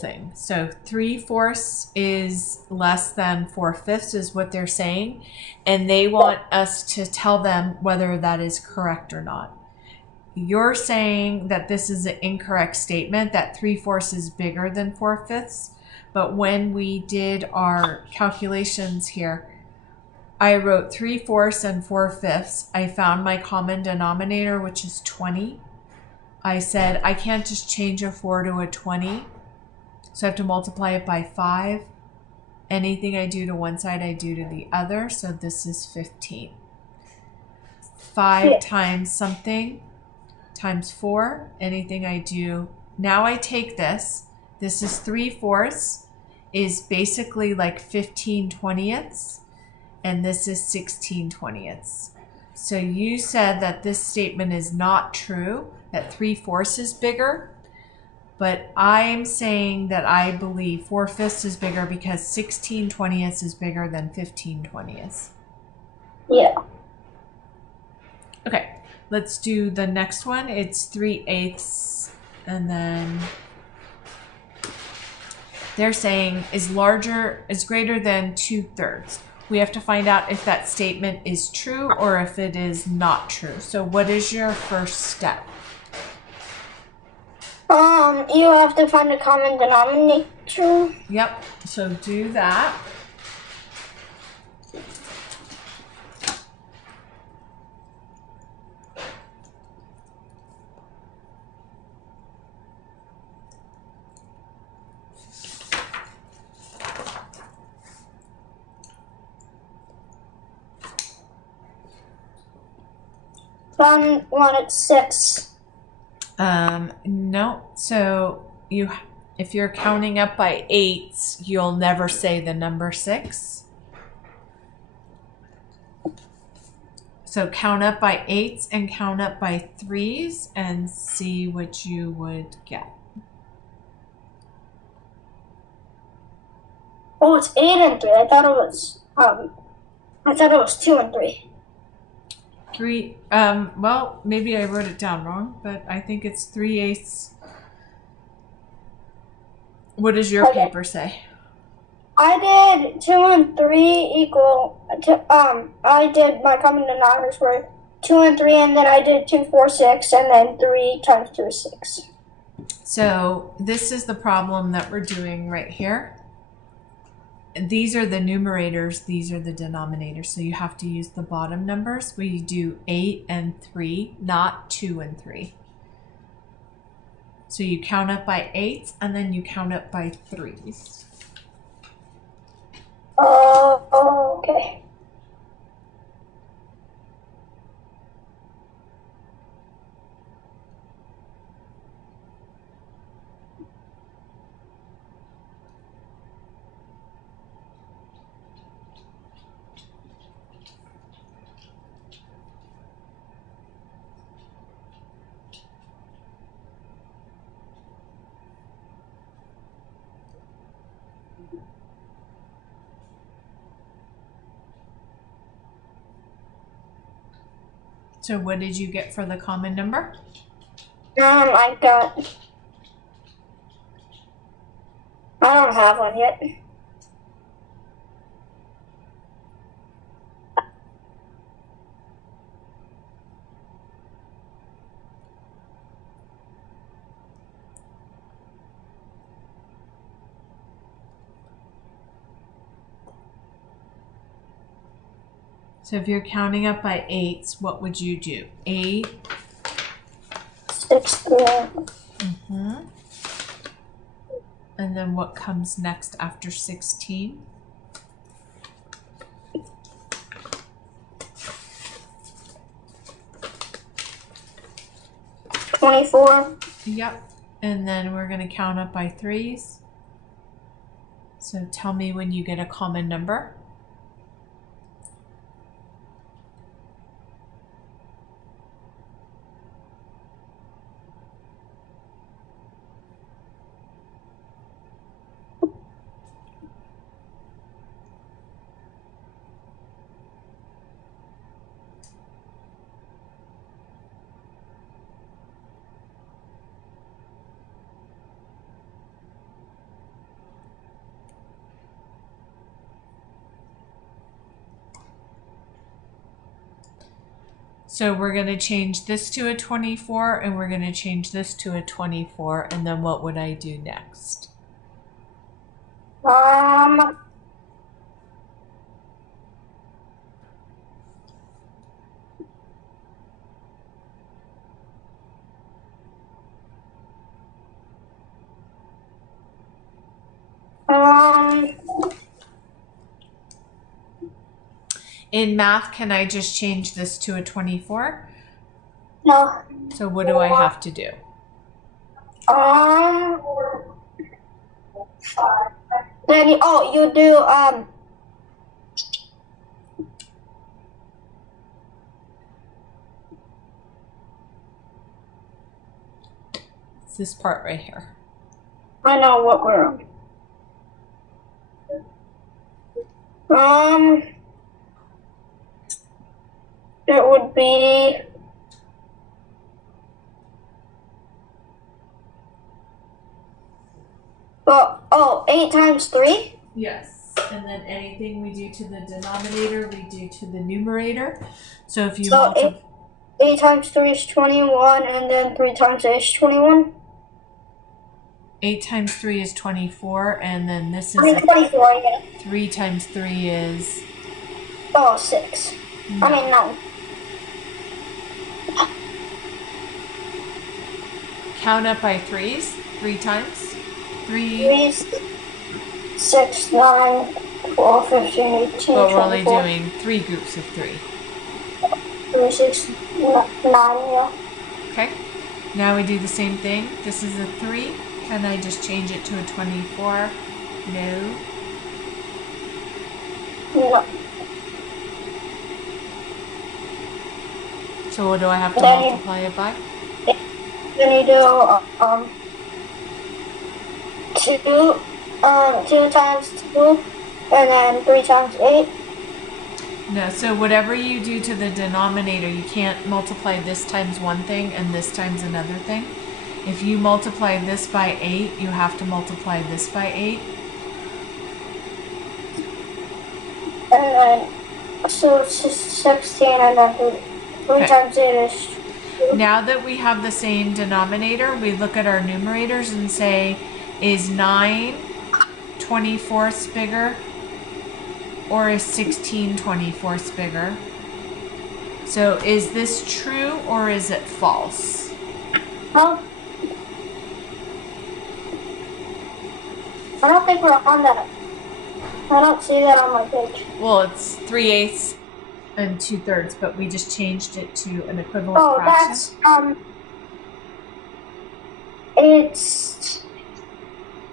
thing. So 3/4 is less than 4/5 is what they're saying. And they want us to tell them whether that is correct or not. You're saying that this is an incorrect statement, that 3/4 is bigger than 4/5. But when we did our calculations here, I wrote 3/4 and 4/5. I found my common denominator, which is 20. I said, I can't just change a 4 to a 20. So I have to multiply it by 5. Anything I do to one side, I do to the other. So this is 15. 5 times something times 4. Anything I do. Now I take this. This is 3/4 is basically like 15/20. And this is 16/20. So you said that this statement is not true, that 3/4 is bigger, but I'm saying that I believe 4/5 is bigger because 16/20 is bigger than 15/20. Yeah. Okay, let's do the next one. It's 3/8, and then they're saying is greater than 2/3. We have to find out if that statement is true or if it is not true. So what is your first step? You have to find a common denominator. Yep, so do that. Found one at 6. No. So if you're counting up by 8s, you'll never say the number 6. So count up by 8s and count up by 3s and see what you would get. Oh, it's 8 and 3. I thought it was 2 and 3. 3. Well, maybe I wrote it down wrong, but I think it's 3/8. What does your paper say? I did 2 and 3 equal. I did my common denominators were 2 and 3, and then I did 2, 4, 6, and then 3 times 2 is 6. So this is the problem that we're doing right here. These are the numerators, these are the denominators. So you have to use the bottom numbers. We do 8 and 3, not 2 and 3. So you count up by 8s and then you count up by 3s. Oh, okay. So what did you get for the common number? I don't have one yet. So if you're counting up by 8s, what would you do? 8. 16. And then what comes next after 16? 24. Yep. And then we're going to count up by 3s. So tell me when you get a common number. So we're going to change this to a 24 and we're going to change this to a 24. And then what would I do next? In math, can I just change this to a 24? No. So what do I have to do? Then you do It's this part right here. I know what we're it would be well, 8 times 3? Yes. And then anything we do to the denominator, we do to the numerator. So if you So 8 times 3 is 21, and then 3 times 8 is 21? 8 times 3 is 24, and then this is 24, yeah. 3 times 3 is... 6. No. I mean, 9. Count up by threes 3 times. 3, 6, 9, 12, 15, 18, But we're only 24. doing 3 groups of 3. 3, 6, 9, yeah. Okay. Now we do the same thing. This is a 3. Can I just change it to a 24? No. No. So what do I have to Then multiply it by? Then you do 2 times 2, and then 3 times 8. No, so whatever you do to the denominator, you can't multiply this times one thing and this times another thing. If you multiply this by 8, you have to multiply this by 8. And then, so it's just 16, and then 3 Okay. times 8 is 2. Now that we have the same denominator, we look at our numerators and say, is 9 24ths bigger or is 16 24ths bigger? So is this true or is it false? Huh? I don't think we're on that. I don't see that on my page. Well, it's 3/8 and 2/3, but we just changed it to an equivalent Oh, fraction.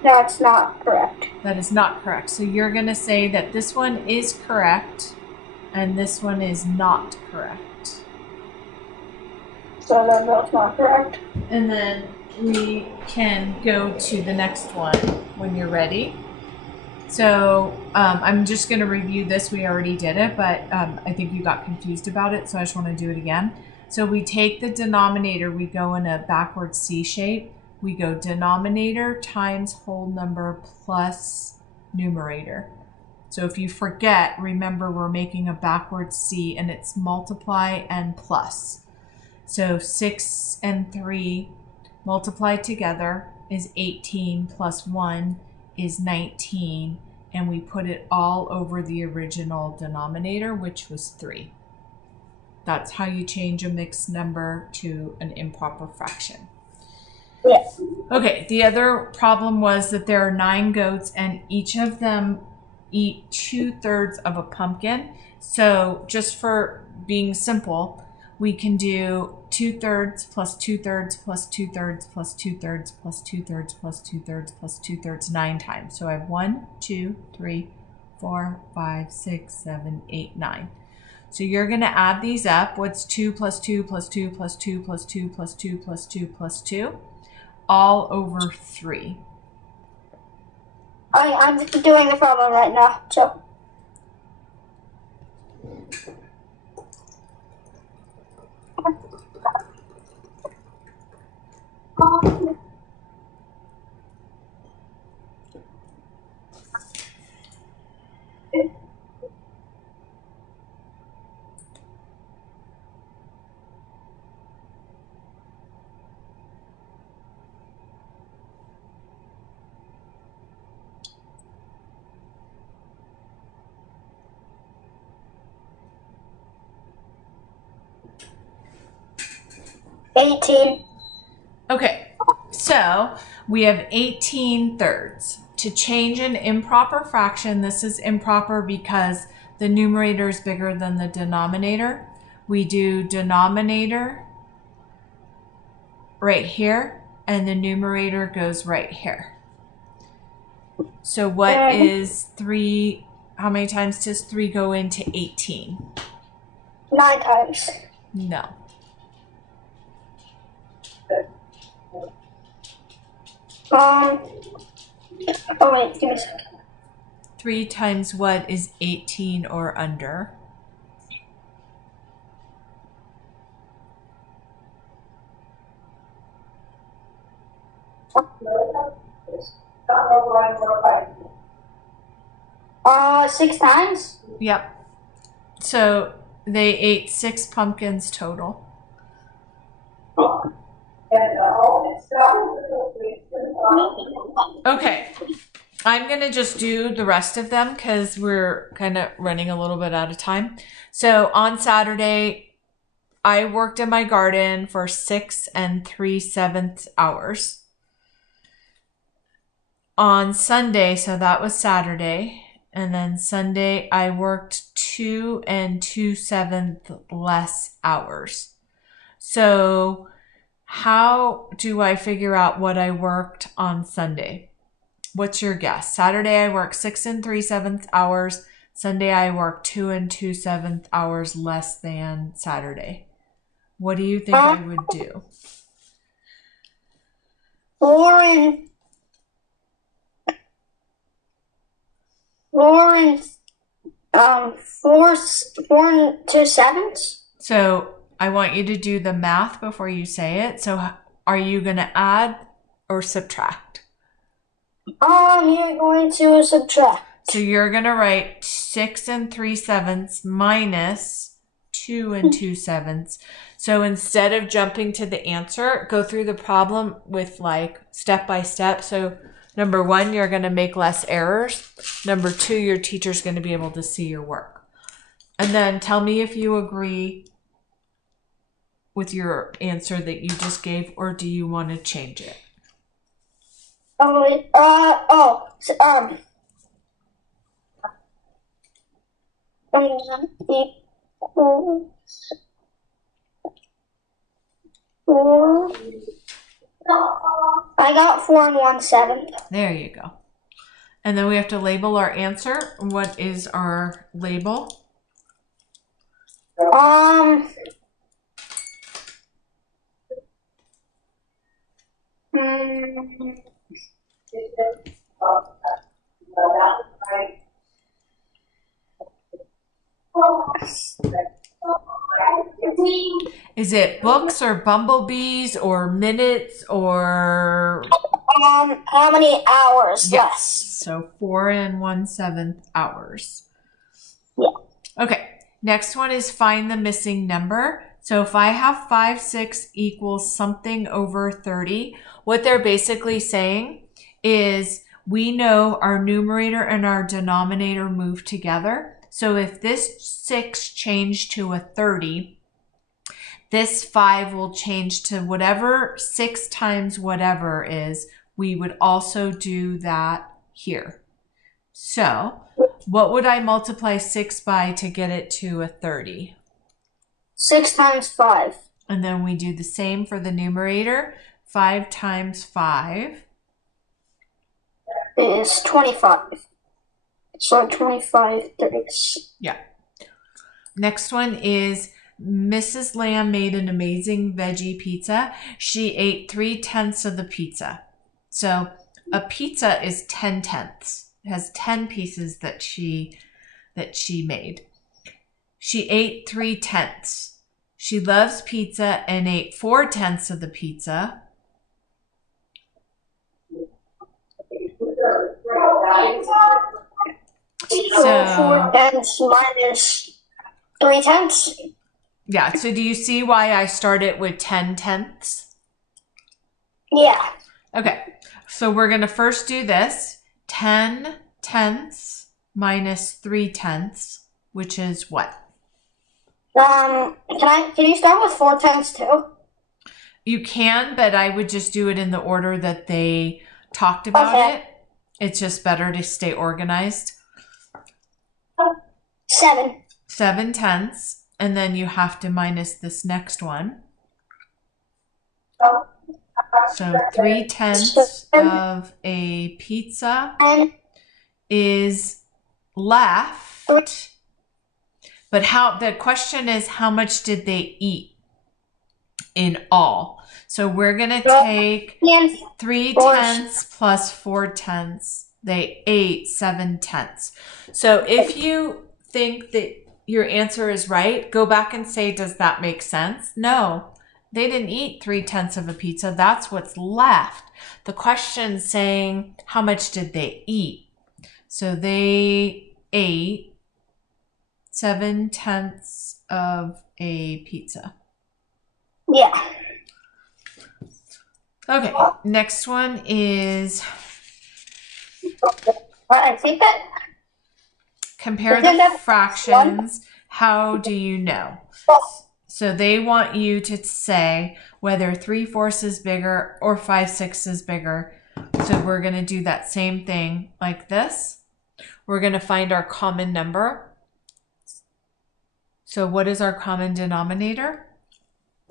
That's not correct. That is not correct. So you're going to say that this one is correct and this one is not correct. So they're both not correct. And then we can go to the next one when you're ready. So I'm just going to review this. We already did it, but I think you got confused about it, so I just want to do it again. So we take the denominator, we go in a backward C shape. We go denominator times whole number plus numerator. So if you forget, remember we're making a backward C and it's multiply and plus. So 6 and 3 multiplied together is 18 plus 1 is 19, and we put it all over the original denominator, which was 3. That's how you change a mixed number to an improper fraction. Yeah. Okay, the other problem was that there are 9 goats and each of them eat 2/3 of a pumpkin. So just for being simple, we can do 2/3 plus 2/3 plus 2/3 plus 2/3 plus 2/3 plus 2/3 plus 2/3 9 times. So I have 1, 2, 3, 4, 5, 6, 7, 8, 9. So you're going to add these up. What's 2 plus 2 plus 2 plus 2 plus 2 plus 2 plus 2 plus 2? All over 3. I'm doing the problem right now, so. 18. Okay, so we have 18 thirds. To change an improper fraction, this is improper because the numerator is bigger than the denominator. We do denominator right here, and the numerator goes right here. So what is 3? How many times does 3 go into 18? 9 times. No. Oh wait, give me a second. 3 times what is 18 or under? Six times? Yep. So they ate 6 pumpkins total. Okay. I'm going to just do the rest of them because we're kind of running a little bit out of time. So on Saturday, I worked in my garden for 6 3/7 hours. On Sunday, so that was Saturday, and then Sunday I worked 2 2/7 less hours. So how do I figure out what I worked on Sunday? What's your guess? Saturday I worked 6 3/7 hours. Sunday I worked 2 2/7 hours less than Saturday. What do you think I would do? 4 2/7. So I want you to do the math before you say it. So are you going to add or subtract? You're going to subtract. So you're going to write 6 3/7 minus 2 2/7. So instead of jumping to the answer, go through the problem with like step by step. So number 1, you're going to make less errors. Number 2, your teacher's going to be able to see your work. And then tell me if you agree with your answer that you just gave, or do you want to change it? Equals 4. I got 4 1/7. There you go. And then we have to label our answer. What is our label? Is it books or bumblebees or minutes or? How many hours less? So 4 1/7 hours. Yeah. Okay. Next one is find the missing number. So if I have 5, 6 equals something over 30, what they're basically saying is we know our numerator and our denominator move together. So if this 6 changed to a 30, this 5 will change to whatever 6 times whatever is. We would also do that here. So what would I multiply 6 by to get it to a 30? 6 times 5. And then we do the same for the numerator. 5 times 5 is 25. So 25 thirds. Yeah. Next one is Mrs. Lamb made an amazing veggie pizza. She ate 3/10 of the pizza. So a pizza is 10/10. It has 10 pieces that she made. She ate 3/10. She loves pizza and ate 4/10 of the pizza. So 4/10 minus 3/10. Yeah, so do you see why I started with 10/10? Yeah. Okay, so we're going to first do this. 10/10 minus 3/10, which is what? Can you start with 4/10 too? You can, but I would just do it in the order that they talked about it. It's just better to stay organized. 7. 7/10, and then you have to minus this next one. So 3/10 of a pizza is left. But the question is, how much did they eat in all? So we're going to take 3/10 plus 4/10. They ate 7/10. So if you think that your answer is right, go back and say, does that make sense? No, they didn't eat 3/10 of a pizza. That's what's left. The question's saying, how much did they eat? So they ate 7/10 of a pizza. Yeah. Okay, next one is I think that compare the fractions. How do you know? So they want you to say whether 3/4 is bigger or 5/6 is bigger. So we're going to do that same thing like this. We're going to find our common number. So what is our common denominator?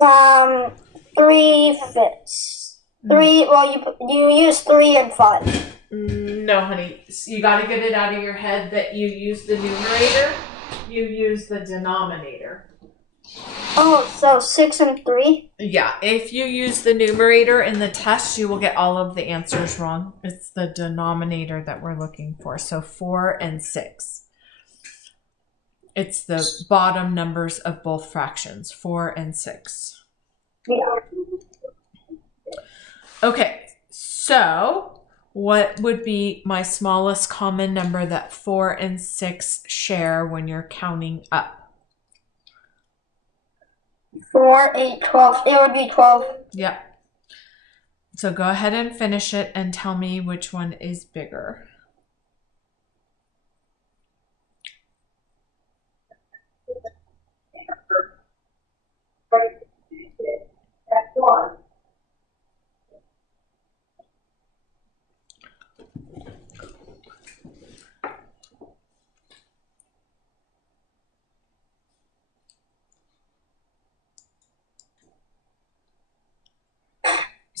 3/5. 3. Well, you use 3 and 5. No, honey. You got to get it out of your head that you use the numerator. You use the denominator. Oh, so 6 and 3? Yeah. If you use the numerator in the test, you will get all of the answers wrong. It's the denominator that we're looking for. So 4 and 6. It's the bottom numbers of both fractions, 4 and 6. Yeah. Okay, so what would be my smallest common number that 4 and 6 share when you're counting up? 4, 8, 12. It would be 12. Yep. So go ahead and finish it and tell me which one is bigger.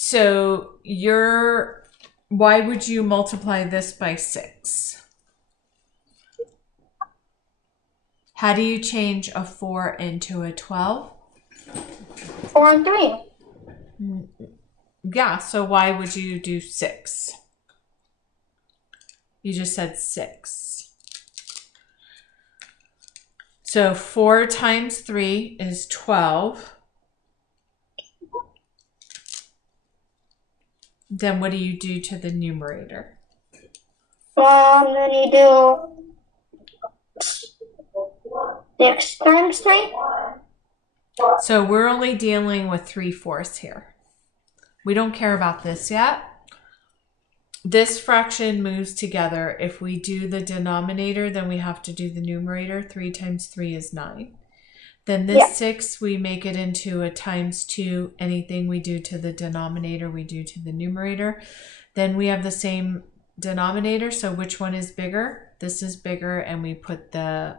So why would you multiply this by 6? How do you change a 4 into a 12? 4 and 3. Yeah, so why would you do 6? You just said 6. So 4 times 3 is 12. Then what do you do to the numerator? Then you do 6 times 3. So we're only dealing with 3/4 here. We don't care about this yet. This fraction moves together. If we do the denominator, then we have to do the numerator. 3 times 3 is 9. Then this 6, we make it into a times 2. Anything we do to the denominator, we do to the numerator. Then we have the same denominator. So which one is bigger? This is bigger, and we put the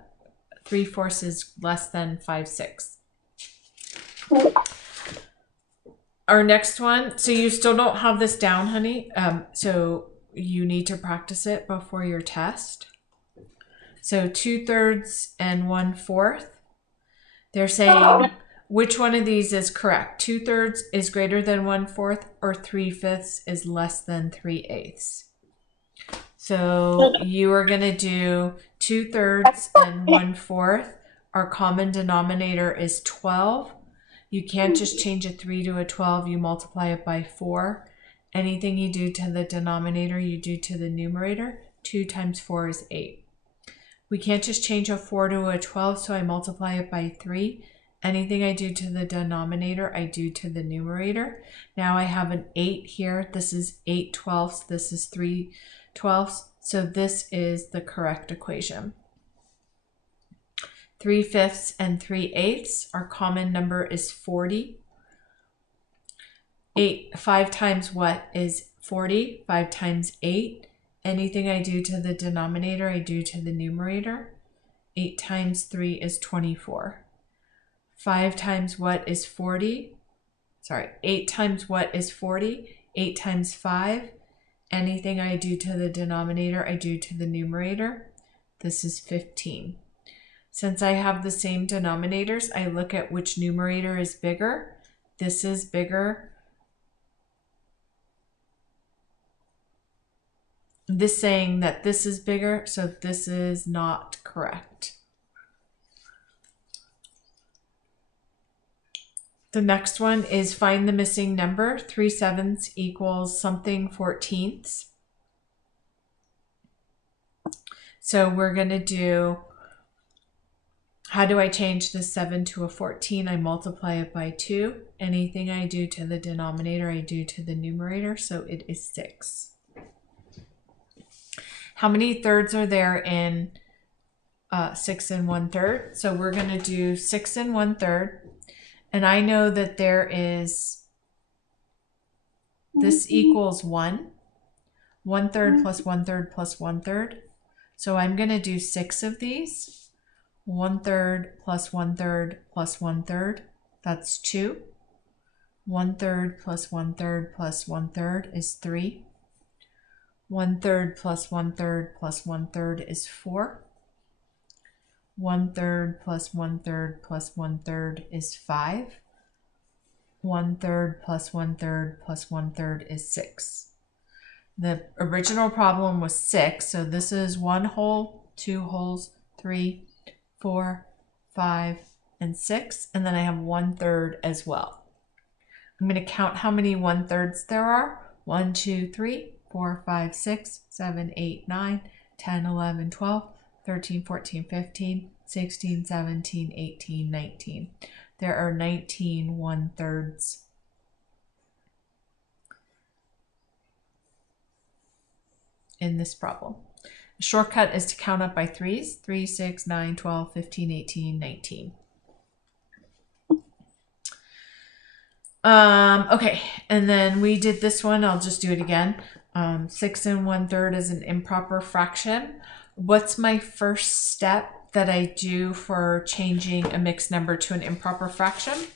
3/4 is less than 5/6. Our next one, so you still don't have this down, honey. So you need to practice it before your test. So 2/3 and 1/4. They're saying which one of these is correct? 2/3 is greater than 1/4, or 3/5 is less than 3/8. So you are going to do 2/3 and 1/4. Our common denominator is 12. You can't just change a 3 to a 12. You multiply it by 4. Anything you do to the denominator, you do to the numerator. 2 times 4 is 8. We can't just change a 4 to a 12, so I multiply it by 3. Anything I do to the denominator, I do to the numerator. Now I have an 8 here. This is 8/12. This is 3/12. So this is the correct equation. 3/5 and 3/8. Our common number is 40. 5 times what is 40? 5 times 8. Anything I do to the denominator, I do to the numerator. 8 times 3 is 24. 5 times what is 40? Sorry, 8 times what is 40? 8 times 5. Anything I do to the denominator, I do to the numerator. This is 15. Since I have the same denominators, I look at which numerator is bigger. This is bigger. This saying that this is bigger, so this is not correct. The next one is find the missing number. 3/7 equals something 14ths. So we're going to do, how do I change the 7 to a 14? I multiply it by 2. Anything I do to the denominator, I do to the numerator, so it is 6. How many thirds are there in 6 1/3? So we're going to do 6 1/3. And I know that there is, this equals 1. 1/3 plus 1/3 plus 1/3. So I'm going to do 6 of these. 1/3 plus 1/3 plus 1/3. That's 2. 1/3 plus 1/3 plus 1/3 is 3. 1/3 plus 1/3 plus 1/3 is 4. 1/3 plus 1/3 plus 1/3 is 5. 1/3 plus 1/3 plus 1/3 is 6. The original problem was 6, so this is 1 whole, 2 wholes, 3, 4, 5, and 6, and then I have 1/3 as well. I'm going to count how many 1/3s there are. 1, 2, 3, 4, 5, 6, 7, 8, 9, 10, 11, 12, 13, 14, 15, 16, 17, 18, 19. There are 19 1/3s. In this problem. The shortcut is to count up by 3s. 3, 6, 9, 12, 15, 18, 19. Okay, and then we did this one. I'll just do it again. 6 1/3 is an improper fraction. What's my first step that I do for changing a mixed number to an improper fraction?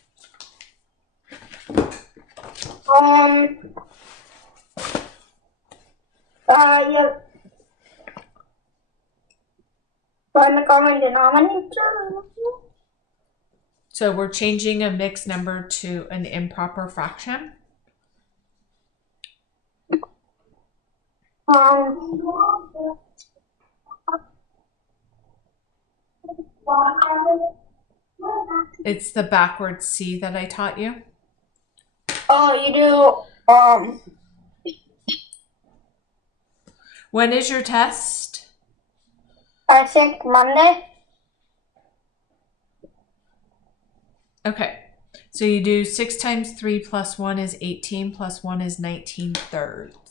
Yeah. Find the common denominator. So we're changing a mixed number to an improper fraction. It's the backwards C that I taught you. Oh, you do, When is your test? I think Monday. Okay, so you do 6 times 3 plus 1 is 18 plus 1 is 19 thirds.